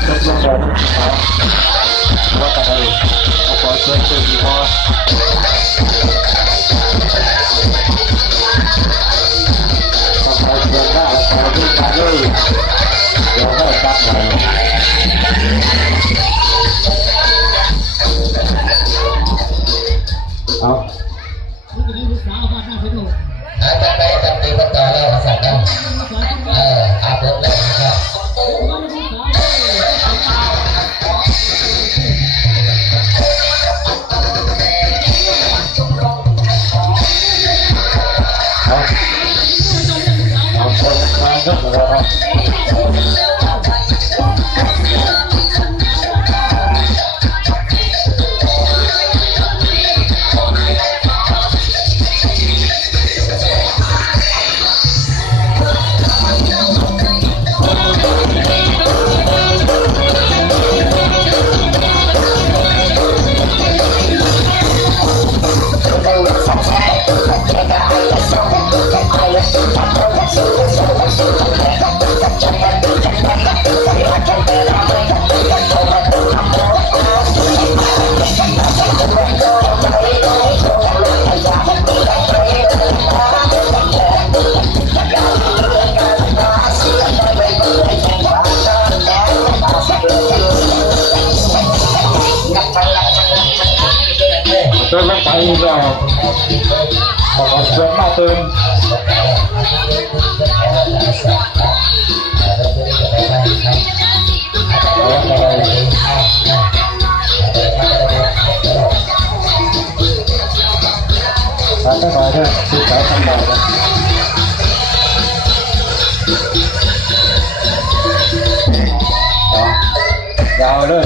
จบลงแล้วนะครับว่ากันได้ขอเชิญชวนพี่พ่อต้องไปเดินหน้าแล้วขอขึ้นมาด้วยเดี๋ยวให้ตัดหน่อยเอาจะไปจะตีก็ต่อแล้วภาษากันอาบเลยนะครับเอาคนมาก็เหมือนกันเดินลงไปแล้วบอกเดินมาเติมมาตั้งแต่เนี่ยคือสายทำได้ยาวเลย